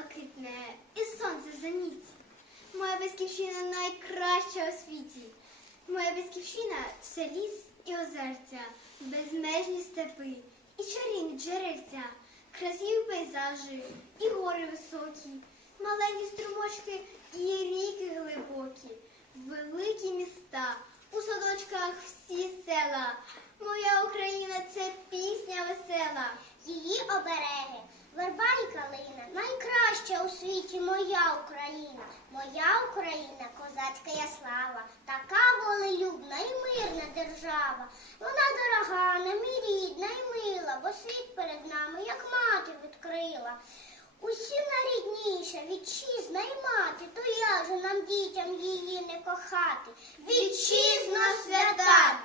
блакитне, і сонце в зеніті. Моя батьківщина найкраща у світі. Моя батьківщина це ліс і озерця, безмежні степи і чарівні джерельця, красиві пейзажі і гори високі, маленькі струмочки і ріки глибокі, великі міста, у садочках всі села. Моя Україна це пісня весела. Її обереги, верба і калина, найкраща у світі моя Україна, моя Україна, козацька я слава, така волелюбна і мирна держава. Вона дорога, нам і рідна і мила, бо світ перед нами, як мати відкрила. Усім найрідніша вітчизна і мати, то як же нам дітям її не кохати? Вітчизна свята,